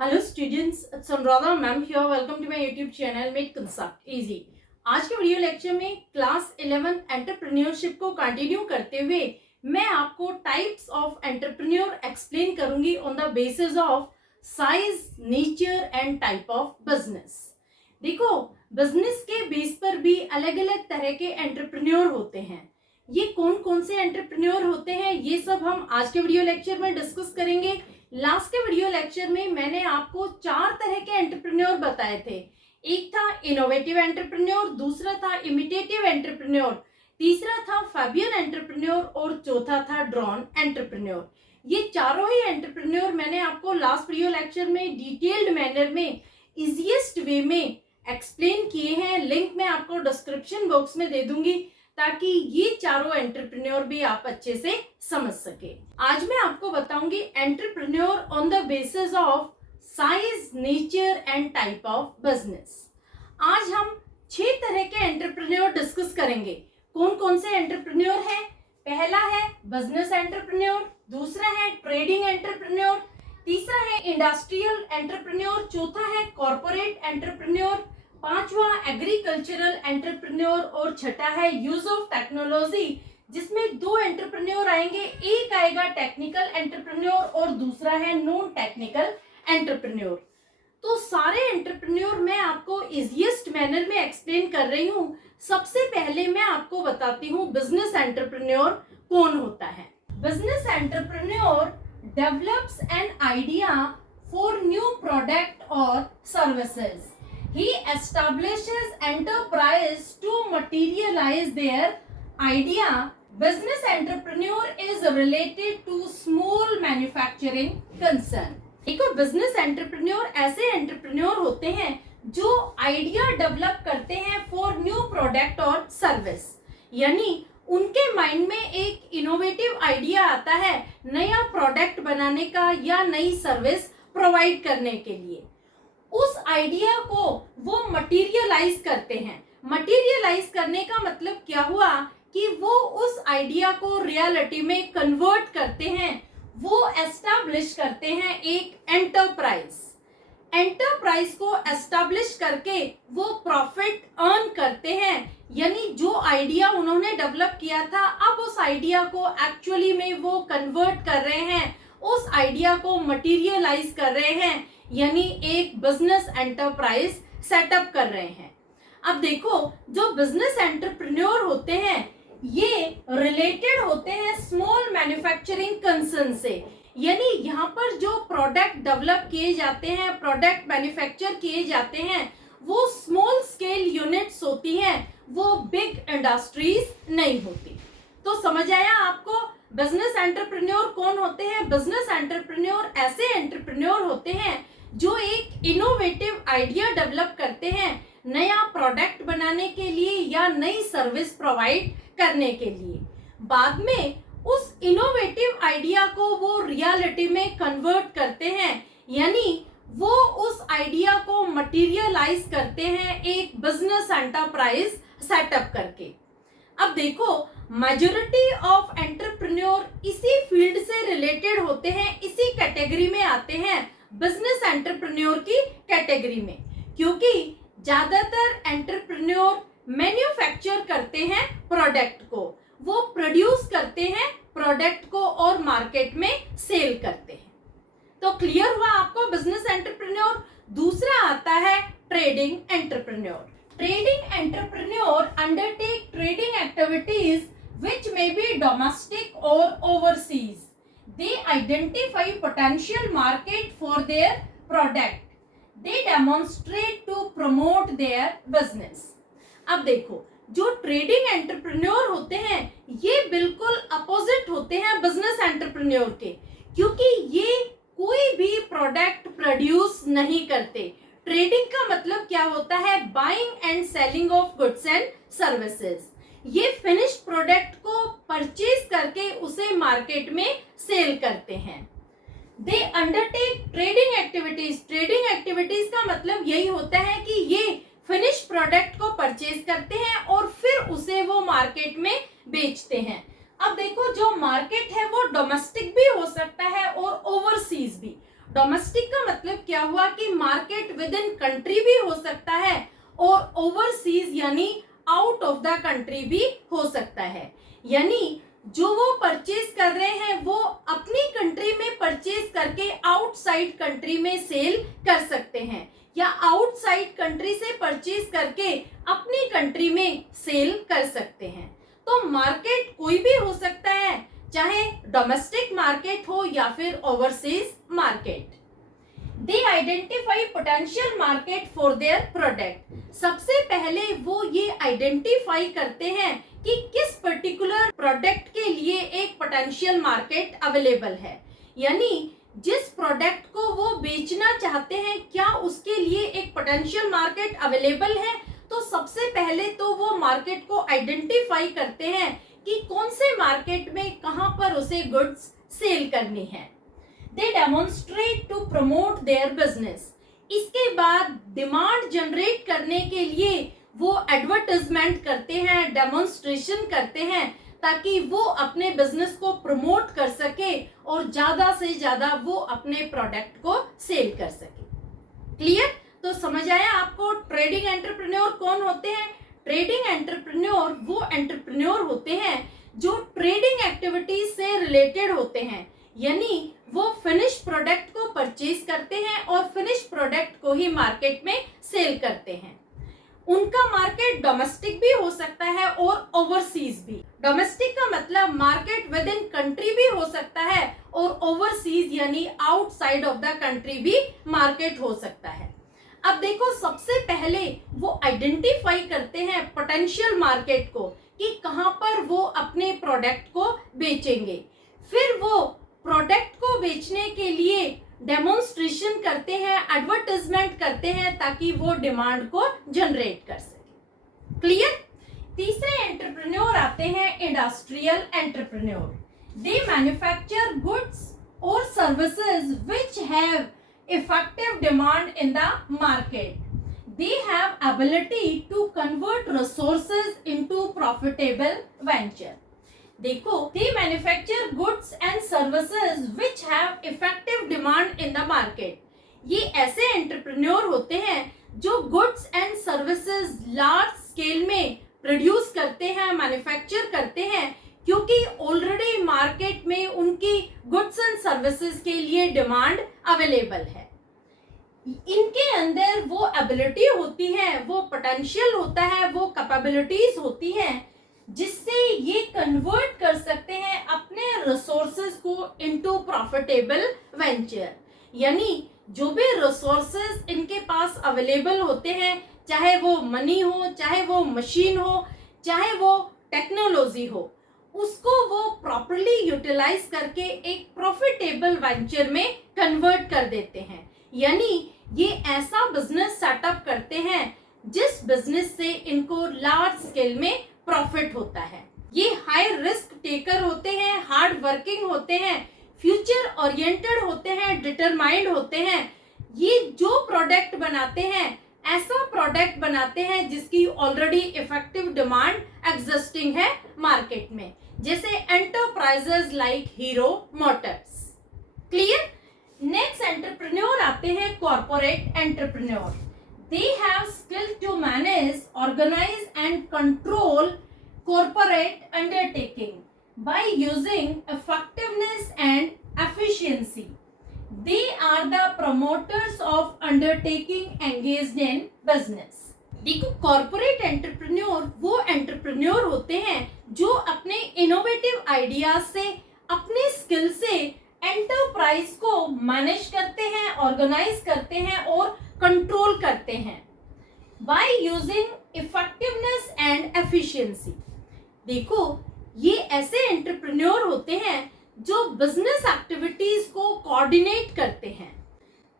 Hello students, it's Anuradha ma'am here. Welcome to my YouTube channel make concept easy. आज के video lecture में class 11 entrepreneurship को continue करते हुए मैं आपको टाइप्स ऑफ एंटरप्रेन्योर एक्सप्लेन करूंगी on the basis of size, nature and type of business. देखो, बिजनेस के बेस पर भी अलग अलग तरह के एंटरप्रेन्योर होते हैं। ये कौन कौन से एंटरप्रेन्योर होते हैं ये सब हम आज के वीडियो लेक्चर में डिस्कस करेंगे। लास्ट के वीडियो लेक्चर में मैंने आपको 4 तरह के एंटरप्रेन्योर बताए थे। एक था इनोवेटिव एंटरप्रेन्योर, दूसरा था इमिटेटिव एंटरप्रेन्योर, तीसरा था फैबियन एंटरप्रेन्योर और चौथा था ड्रॉन एंटरप्रेन्योर। ये चारों ही एंटरप्रेन्योर मैंने आपको लास्ट वीडियो लेक्चर में डिटेल्ड मैनर में इजीएस्ट वे में एक्सप्लेन किए हैं। लिंक मैं आपको डिस्क्रिप्शन बॉक्स में दे दूंगी ताकि ये चारों एंटरप्रेन्योर भी आप अच्छे से समझ सके। आज मैं आपको बताऊंगी entrepreneur on the basis of size, nature and type of business. आज हम 6 तरह के एंटरप्रेन्योर डिस्कस करेंगे। कौन कौन से एंटरप्रेन्योर हैं? पहला है बिजनेस एंटरप्रेन्योर, दूसरा है ट्रेडिंग एंटरप्रेन्योर, तीसरा है इंडस्ट्रियल एंटरप्रेन्योर, चौथा है कॉर्पोरेट एंटरप्रेन्योर, पांचवा एग्रीकल्चरल एंटरप्रेन्योर और छठा है यूज ऑफ टेक्नोलॉजी, जिसमें 2 एंटरप्रेन्योर आएंगे। एक आएगा टेक्निकल एंटरप्रेन्योर और दूसरा है नॉन टेक्निकल एंटरप्रेन्योर। तो सारे एंटरप्रेन्योर मैं आपको इजीएस्ट मैनर में एक्सप्लेन कर रही हूँ। सबसे पहले मैं आपको बताती हूँ बिजनेस एंटरप्रेन्योर कौन होता है। Business entrepreneur develops an idea for new product और services. He establishes enterprise to materialize their idea. Business entrepreneur is related to small manufacturing concern. देखो, बिजनेस एंटरप्रेन्योर ऐसे एंटरप्रेन्योर होते हैं जो आइडिया डेवलप करते हैं फॉर न्यू प्रोडक्ट और service. यानी उनके माइंड में एक इनोवेटिव आइडिया आता है नया प्रोडक्ट बनाने का या नई सर्विस प्रोवाइड करने के लिए। उस आइडिया को वो मटेरियलाइज करते हैं। मटेरियलाइज करने का मतलब क्या हुआ कि वो उस आइडिया को रियलिटी में कन्वर्ट करते हैं। वो एस्टैब्लिश करते हैं एक एंटरप्राइज। एंटरप्राइज को एस्टैब्लिश करके वो प्रॉफिट अर्न करते हैं। यानी जो आइडिया उन्होंने डेवलप किया था, अब उस आइडिया को एक्चुअली में वो कन्वर्ट कर रहे हैं, उस आइडिया को मटेरियलाइज कर रहे हैं, यानी एक बिजनेस एंटरप्राइज सेटअप कर रहे हैं। अब देखो, जो बिजनेस एंटरप्रेन्योर होते हैं ये रिलेटेड होते हैं स्मॉल मैन्युफैक्चरिंग कंसर्न से। यानी यहाँ पर जो प्रोडक्ट डेवलप किए जाते हैं, प्रोडक्ट मैन्युफैक्चर किए जाते हैं, वो स्मॉल स्केल यूनिट्स होती हैं, वो बिग इंडस्ट्रीज नहीं होती। तो समझ आया आपको बिजनेस एंटरप्रेन्योर कौन होते हैं? बिजनेस एंटरप्रेन्योर ऐसे एंटरप्रेन्योर होते हैं जो एक इनोवेटिव आइडिया डेवलप करते हैं नया प्रोडक्ट बनाने के लिए या नई सर्विस प्रोवाइड करने के लिए। बाद में उस इनोवेटिव आइडिया को वो रियलिटी में कन्वर्ट करते हैं, यानी वो उस आइडिया को मटेरियलाइज करते हैं एक बिजनेस एंटरप्राइज सेटअप करके। अब देखो, मेजॉरिटी ऑफ एंटरप्रेन्योर इसी फील्ड से रिलेटेड होते हैं, इसी कैटेगरी में आते हैं, बिजनेस एंटरप्रेन्योर की कैटेगरी में, क्योंकि ज्यादातर एंटरप्रेन्योर मैन्युफैक्चर करते हैं प्रोडक्ट को, वो प्रोड्यूस करते हैं प्रोडक्ट को और मार्केट में सेल करते हैं। तो क्लियर हुआ आपको बिजनेस एंटरप्रेन्योर। दूसरा आता है trading entrepreneur. Trading entrepreneur undertake trading activities which may be domestic or overseas. They identify potential market for their product. They demonstrate to promote their business. अब देखो, जो ट्रेडिंग एंटरप्रेन्योर होते हैं ये बिल्कुल अपोजिट होते हैं बिजनेस एंटरप्रेन्योर के, क्योंकि ये कोई भी प्रोडक्ट प्रोड्यूस नहीं करते। ट्रेडिंग का मतलब क्या होता है? Buying and selling of goods and services. ये फिनिश्ड प्रोडक्ट को परचेज करके उसे मार्केट में सेल करते हैं। They undertake trading activities. Trading activities का मतलब यही होता है कि ये फिनिश्ड प्रोडक्ट को परचेज करते हैं और फिर उसे वो मार्केट में बेचते हैं। अब देखो, जो मार्केट है वो डोमेस्टिक भी हो सकता है और ओवरसीज भी। डोमेस्टिक का मतलब क्या हुआ कि मार्केट विद इन कंट्री भी हो सकता है और ओवरसीज यानी आउट ऑफ द कंट्री भी हो सकता है। यानी जो वो परचेज कर रहे हैं वो अपनी कंट्री में परचेज करके आउटसाइड कंट्री में सेल कर सकते हैं या आउटसाइड कंट्री से परचेज करके अपनी कंट्री में सेल कर सकते हैं। तो मार्केट कोई भी हो सकता है, चाहे डोमेस्टिक मार्केट हो या फिर overseas market. They identify potential market for their product. सबसे पहले वो ये आइडेंटिफाई करते हैं कि किस पर्टिकुलर प्रोडक्ट के लिए एक पोटेंशियल मार्केट अवेलेबल है। यानी जिस प्रोडक्ट को वो बेचना चाहते हैं क्या उसके लिए एक पोटेंशियल मार्केट अवेलेबल है। तो सबसे पहले तो वो मार्केट को आइडेंटिफाई करते हैं कि कौन से मार्केट में कहां पर उसे गुड्स सेल करनी है। They demonstrate to promote their business. इसके बाद डिमांड जनरेट करने के लिए वो एडवर्टाइजमेंट करते हैं, डेमोन्स्ट्रेशन करते हैं ताकि वो अपने बिजनेस को प्रमोट कर सके और ज्यादा से ज्यादा वो अपने प्रोडक्ट को सेल कर सके। क्लियर? तो समझ आया आपको ट्रेडिंग एंटरप्रेन्योर कौन होते हैं। ट्रेडिंग एंटरप्रेन्योर वो एंटरप्रेन्योर होते हैं जो ट्रेडिंग एक्टिविटीज से रिलेटेड होते हैं। यानी वो फिनिश प्रोडक्ट को परचेज करते हैं और फिनिश प्रोडक्ट को ही मार्केट में सेल करते हैं। उनका मार्केट डोमेस्टिक भी हो सकता है और ओवरसीज भी। डोमेस्टिक का मतलब मार्केट विद इन कंट्री भी हो सकता है और ओवरसीज यानी आउटसाइड ऑफ द कंट्री भी मार्केट हो सकता है। अब देखो सबसे पहले वो आइडेंटिफाई करते हैं पोटेंशियल मार्केट को कि कहां पर वो अपने प्रोडक्ट को बेचेंगे। फिर वो प्रोडक्ट को बेचने के लिए डेमोन्स्ट्रेशन करते हैं, एडवर्टाइजमेंट करते हैं ताकि वो डिमांड को जनरेट कर सके। क्लियर? तीसरे एंटरप्रेन्योर आते हैं इंडस्ट्रियल एंटरप्रेन्योर। दे मैन्युफैक्चर गुड्स और services which have effective demand in the market. They have ability to convert resources into profitable venture. देखो, they manufacture goods and services which have effective demand in the market. ये ऐसे entrepreneur होते हैं जो goods and services large scale में produce करते हैं, manufacture करते हैं क्योंकि ऑलरेडी मार्केट में उनकी गुड्स एंड सर्विसेज के लिए डिमांड अवेलेबल है। इनके अंदर वो एबिलिटी होती है, वो पोटेंशियल होता है, वो कैपेबिलिटीज होती हैं जिससे ये कन्वर्ट कर सकते हैं अपने रिसोर्सेज को इनटू प्रॉफिटेबल वेंचर। यानी जो भी रिसोर्सेज इनके पास अवेलेबल होते हैं, चाहे वो मनी हो, चाहे वो मशीन हो, चाहे वो टेक्नोलॉजी हो, उसको वो प्रॉपर्ली यूटिलाइज करके एक प्रॉफिटेबल वेंचर में कन्वर्ट कर देते हैं। यानी ये ऐसा बिजनेस सेटअप करते हैं जिस बिजनेस से इनको लार्ज स्केल में प्रॉफिट होता है। ये हाई रिस्क टेकर होते हैं, हार्ड वर्किंग होते हैं, फ्यूचर ओरिएंटेड होते हैं, डिटरमाइंड होते हैं। ये जो प्रोडक्ट बनाते हैं ऐसा प्रोडक्ट बनाते हैं जिसकी ऑलरेडी इफेक्टिव डिमांड एग्जिस्टिंग है मार्केट में, जैसे enterprises like Hero Motors. Clear? Next entrepreneur आते हैं corporate entrepreneur. They have skill to manage, organise and control corporate undertaking by using effectiveness and efficiency. They are the promoters of undertaking engaged in business. देखो, corporate entrepreneur वो entrepreneur होते हैं जो अपने innovative ideas से, अपने skill से enterprise को मैनेज करते हैं, ऑर्गेनाइज करते हैं और कंट्रोल करते हैं bye using effectiveness and efficiency. देखो, ये ऐसे एंटरप्रेन्योर होते हैं जो बिजनेस एक्टिविटीज को कोऑर्डिनेट करते हैं,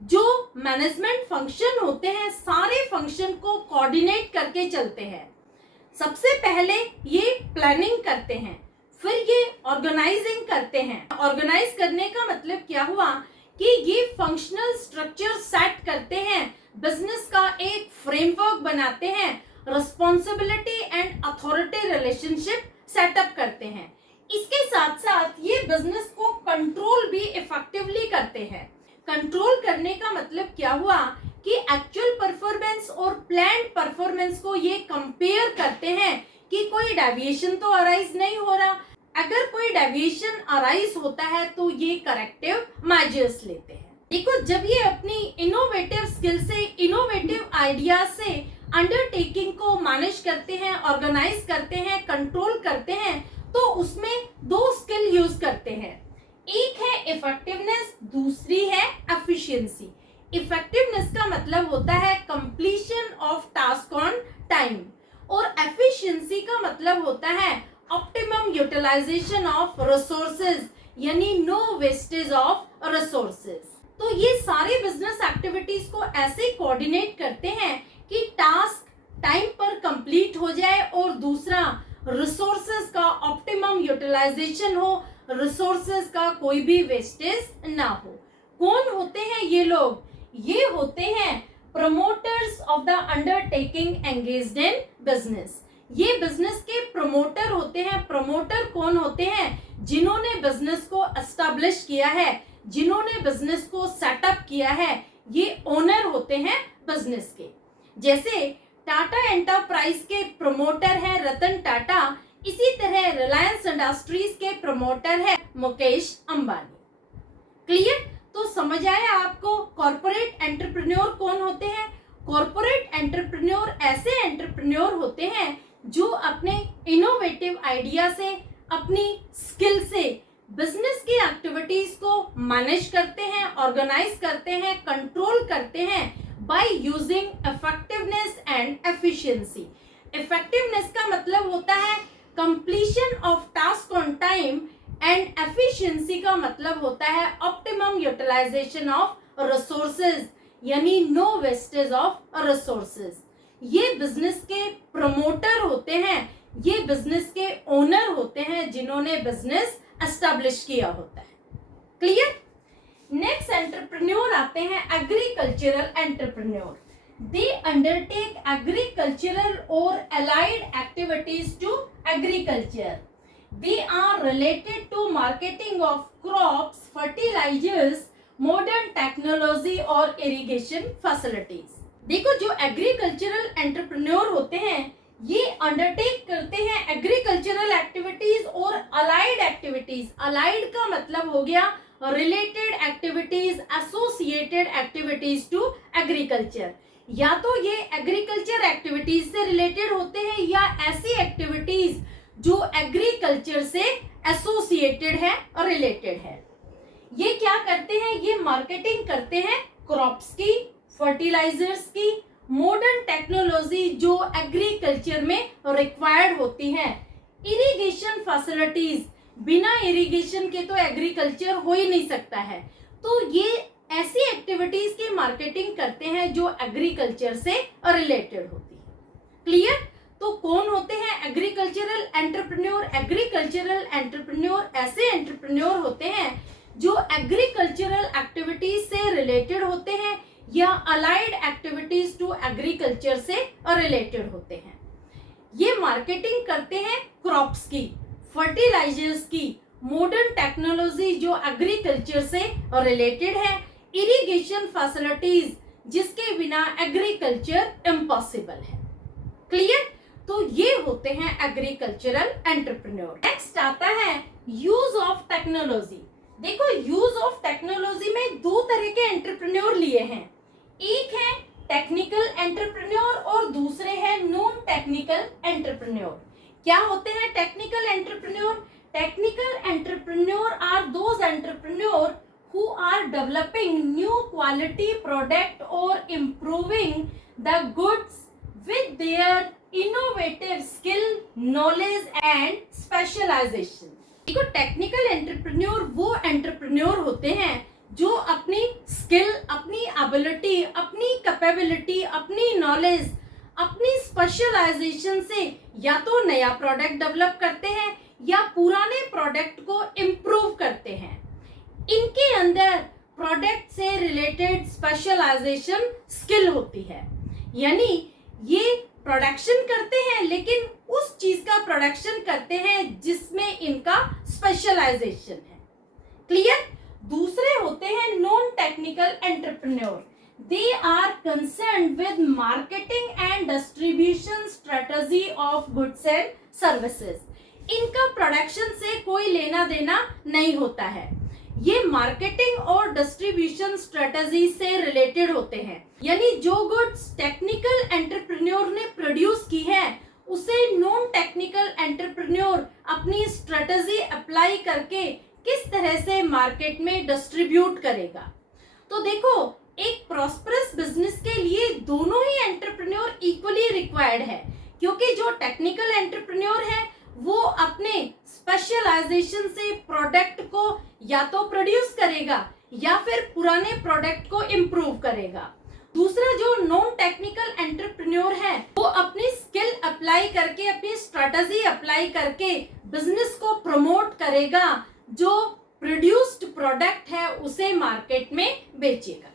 जो मैनेजमेंट फंक्शन होते हैं सारे फंक्शन को कोऑर्डिनेट करके चलते हैं। सबसे पहले ये प्लानिंग करते हैं, फिर ये ऑर्गेनाइजिंग करते हैं। ऑर्गेनाइज करने का मतलब क्या हुआ कि ये फंक्शनल स्ट्रक्चर सेट करते हैं, बिजनेस का एक फ्रेमवर्क बनाते हैं, responsibility and authority relationship setup करते हैं। इसके साथ साथ ये बिजनेस को कंट्रोल भी इफेक्टिवली करते हैं। कंट्रोल करने का मतलब क्या हुआ हुआ कि एक्चुअल परफॉर्मेंस और प्लान्ड परफॉर्मेंस को ये कंपेयर करते हैं कि कोई डेविएशन तो अराइज नहीं हो रहा। अगर कोई डेविएशन अराइज होता है तो ये करेक्टिव मेजर्स लेते हैं। देखो, जब ये अपनी इनोवेटिव स्किल से, इनोवेटिव आइडिया से अंडरटेकिंग को मैनेज करते हैं, ऑर्गेनाइज करते हैं, कंट्रोल करते हैं, तो उसमें दो स्किल यूज करते हैं। एक है इफेक्टिवनेस, दूसरी है एफिशिएंसी। इफेक्टिवनेस का मतलब होता है completion of task on time, और एफिशिएंसी का मतलब होता है ऑप्टिमम यूटिलाइजेशन ऑफ रिसोर्सेज, यानी नो वेस्टेज ऑफ रिसोर्सेज। तो ये सारे बिजनेस एक्टिविटीज को ऐसे कोऑर्डिनेट करते हैं कि टास्क टाइम पर कंप्लीट हो जाए और दूसरा रिसोर्सेज का ऑप्टिमम यूटिलाइजेशन हो, रिसोर्सेज का कोई भी वेस्टेज ना हो। कौन होते हैं ये लोग? ये होते हैं promoters of the undertaking engaged in business. ये बिजनेस के प्रमोटर होते हैं। प्रमोटर कौन होते हैं? जिन्होंने बिजनेस को एस्टैब्लिश किया है, जिन्होंने बिजनेस को सेटअप किया है, ये ओनर होते हैं बिजनेस के। जैसे टाटा एंटरप्राइज के प्रमोटर है रतन टाटा, इसी तरह रिलायंस इंडस्ट्रीज के प्रमोटर है मुकेश अंबानी। क्लियर? तो समझ आया आपको कॉर्पोरेट एंटरप्रेन्योर कौन होते हैं? कॉर्पोरेट एंटरप्रेन्योर ऐसे एंटरप्रेन्योर होते हैं जो अपने इनोवेटिव आइडिया से, अपनी स्किल से बिजनेस की एक्टिविटीज को मैनेज करते हैं, ऑर्गेनाइज करते हैं, कंट्रोल करते हैं bye using effectiveness and efficiency. Effectiveness का मतलब होता है completion of task on time, and efficiency का मतलब होता है ऑप्टिमम यूटिलाइजेशन ऑफ रिसोर्सेज, यानी नो वेस्टेज ऑफ रिसोर्सेज। ये बिजनेस के प्रमोटर होते हैं, ये बिजनेस के ओनर होते हैं जिन्होंने बिजनेस एस्टैब्लिश किया होता है। क्लियर? नेक्स्ट एंटरप्रेन्योर आते हैं agricultural entrepreneur. They undertake agricultural और allied activities to agriculture. They are related to marketing of crops, fertilizers, modern technology और irrigation facilities। देखो, जो एग्रीकल्चरल एंटरप्रेन्योर होते हैं ये अंडरटेक करते हैं एग्रीकल्चरल एक्टिविटीज और अलाइड एक्टिविटीज। अलाइड का मतलब हो गया related activities, associated activities to agriculture. या तो ये एग्रीकल्चर एक्टिविटीज से रिलेटेड होते हैं या ऐसी एक्टिविटीज जो एग्रीकल्चर से एसोसिएटेड है और रिलेटेड है। ये क्या करते हैं? ये मार्केटिंग करते हैं क्रॉप्स की, फर्टिलाइजर्स की, मॉडर्न टेक्नोलॉजी जो एग्रीकल्चर में रिक्वायर्ड होती है, इरिगेशन फैसिलिटीज, बिना इरिगेशन के तो एग्रीकल्चर हो ही नहीं सकता है। तो ये ऐसी एक्टिविटीज की मार्केटिंग करते हैं जो एग्रीकल्चर से रिलेटेड होती है। क्लियर? तो कौन होते हैं एग्रीकल्चरल एंटरप्रेन्योर? एग्रीकल्चरल एंटरप्रेन्योर ऐसे एंटरप्रेन्योर होते हैं जो एग्रीकल्चरल एक्टिविटीज से रिलेटेड होते हैं या अलाइड एक्टिविटीज टू एग्रीकल्चर से रिलेटेड होते हैं। ये मार्केटिंग करते हैं क्रॉप्स की, फर्टिलाइजर्स की, मॉडर्न टेक्नोलॉजी जो एग्रीकल्चर से रिलेटेड है, इरिगेशन फैसिलिटीज जिसके बिना एग्रीकल्चर इम्पॉसिबल है। क्लियर? तो ये होते हैं एग्रीकल्चरल एंटरप्रेन्योर। नेक्स्ट आता है यूज ऑफ टेक्नोलॉजी। देखो, यूज ऑफ टेक्नोलॉजी में दो तरह के एंटरप्रेन्योर लिए हैं। एक है टेक्निकल एंटरप्रेन्योर और दूसरे है नॉन टेक्निकल एंटरप्रेन्योर। क्या होते हैं technical entrepreneur? Technical entrepreneur are those entrepreneur who are developing new quality product or improving the goods with their innovative skill, knowledge and specialization। देखो, टेक्निकल एंटरप्रेन्योर वो entrepreneur होते हैं जो अपनी स्किल, अपनी एबिलिटी, अपनी कैपेबिलिटी, अपनी नॉलेज, अपनी स्पेशलाइजेशन से या तो नया प्रोडक्ट डेवलप करते हैं या पुराने प्रोडक्ट को इम्प्रूव करते हैं। इनके अंदर प्रोडक्ट से रिलेटेड स्पेशलाइजेशन स्किल होती है, यानी ये प्रोडक्शन करते हैं लेकिन उस चीज का प्रोडक्शन करते हैं जिसमें इनका स्पेशलाइजेशन है। क्लियर? दूसरे होते हैं non technical entrepreneur. they are concerned with marketing and distribution strategy of goods and services. इनका प्रोडक्शन से कोई लेना देना नहीं होता है, ये मार्केटिंग और डिस्ट्रीब्यूशन स्ट्रेटजी से रिलेटेड होते हैं। यानी जो गुड्स टेक्निकल एंटरप्रेन्योर ने प्रोड्यूस की है उसे नॉन टेक्निकल एंटरप्रेन्योर अपनी स्ट्रेटजी अप्लाई करके किस तरह से मार्केट में डिस्ट्रीब्यूट करेगा। तो देखो, एक प्रॉस्परस बिजनेस के लिए दोनों ही एंटरप्रेन्योर इक्वली रिक्वायर्ड है, क्योंकि जो टेक्निकल एंटरप्रेन्योर है वो अपने स्पेशलाइजेशन से प्रोडक्ट को या तो प्रोड्यूस करेगा या फिर पुराने प्रोडक्ट को इम्प्रूव करेगा। दूसरा जो नॉन टेक्निकल एंटरप्रेन्योर है वो अपनी स्किल अप्लाई करके, अपनी स्ट्रेटजी अप्लाई करके बिजनेस को प्रमोट करेगा, जो प्रोड्यूस्ड प्रोडक्ट है उसे मार्केट में बेचेगा।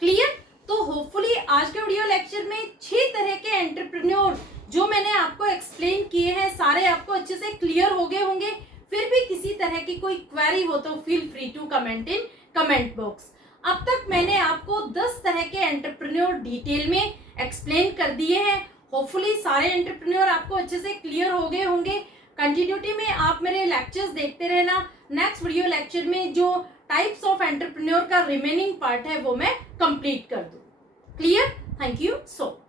क्लियर? तो होपफुली आज के वीडियो लेक्चर में 6 तरह के एंटरप्रेन्योर जो मैंने आपको एक्सप्लेन किए हैं सारे आपको अच्छे से क्लियर हो गए होंगे। फिर भी किसी तरह की कोई क्वेरी हो तो feel free to comment in comment box. अब तक मैंने आपको 10 तरह के एंटरप्रेन्योर डिटेल में एक्सप्लेन कर दिए हैं। होपफुली सारे एंटरप्रेन्योर आपको अच्छे से क्लियर हो गए होंगे। कंटिन्यूटी में आप मेरे लेक्चर्स देखते रहना। नेक्स्ट वीडियो लेक्चर में जो टाइप्स ऑफ एंटरप्रेन्योर का रिमेनिंग पार्ट है वो मैं कंप्लीट कर दूं। Clear? Thank you so much.